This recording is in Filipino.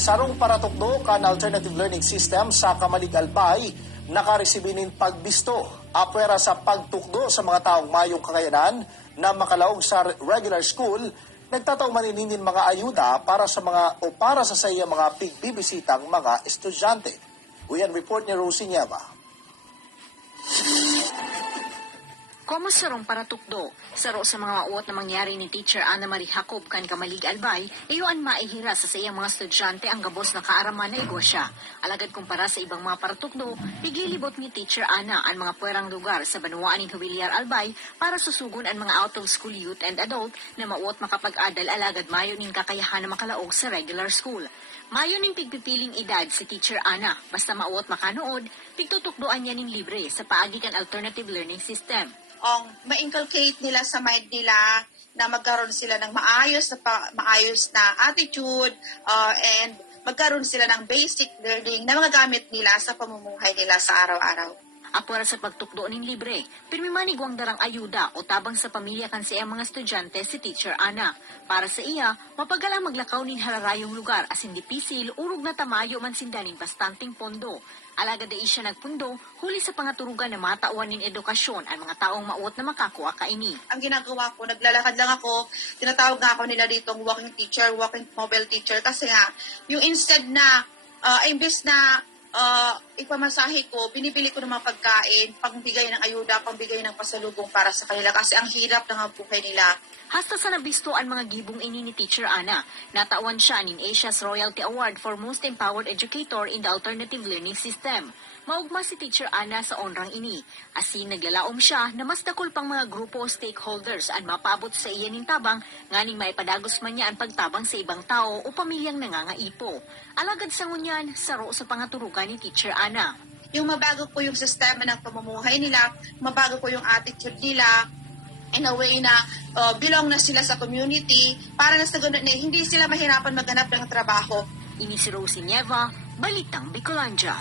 Sarong paratukdo kan alternative learning system sa Kamalig Albay, nakaresibinin pagbisto apwera sa pagtukdo sa mga taong mayong kakayanan na makalaog sa regular school, nagtataw maninin mga ayuda para sa saya mga pigbibisitang mga estudyante. Uyan report ni Rosie Nieva. Komo sarong paratukdo, saro sa mga mauot na mangyari ni Teacher Ana Marie Jacob kan Kamalig Albay, iyoan maihira sa sayang mga estudyante ang gabos na kaaraman na igwasya. Alagad kumpara sa ibang mga paratukdo, igilibot ni Teacher Ana ang mga puwerang lugar sa Banuaan ng Hawiliar Albay para susugon ang mga out-of-school youth and adult na mauot makapag-adal alagad mayo ning kakayahan na makalaog sa regular school. Mayo ning pigpipiling edad si Teacher Ana, basta mauot makanood, pigtutukdoan niya ning libre sa paagi kan alternative learning system. Ma-inculcate nila sa mind nila na magkaroon sila ng maayos na attitude and magkaroon sila ng basic learning na mga gamit nila sa pamumuhay nila sa araw-araw. Apura sa pagtukdo ning libre, pirmimanigwang darang ayuda o tabang sa pamilya kan sa iyang mga estudyante si Teacher Ana. Para sa iya, mapagala maglakaw nin hararayong lugar asin dipisil, urog na tamayo man sindanin bastanting pondo. Alaga da siya nagpundo, huli sa pangaturugan na matawan nin edukasyon ang mga taong mauot na makakuha kaini. Ang ginagawa ko, naglalakad lang ako, tinatawag nga ako nila ditong walking teacher, walking mobile teacher, kasi nga, yung instead na, imbes na ipamasahe ko, binibili ko ng mga pagkain, pangbigay ng ayuda, pangbigay ng pasalubong para sa kanila kasi ang hirap ng buhay nila. Hasta sa nabisto ang mga gibong ini ni Teacher Ana, natawan siya nin Asia's Royalty Award for Most Empowered Educator in the Alternative Learning System. Maugma si Teacher Ana sa onrang ini, asin naglalaom siya na mas dakol pang mga grupo o stakeholders ang mapabot sa iyan ning tabang, nganing maipadagos man niya ang pagtabang sa ibang tao o pamilyang nangangaipo. Alagad sa ngunyan, saro sa pangaturugan ni Teacher Ana. Yung mabago ko yung sistema ng pamumuhay nila, mabago ko yung attitude nila, in a way na belong na sila sa community, para na sa ganun, hindi sila mahirapan maghanap ng trabaho. Ini si Rosie Nieva, Balitang Bicolandia.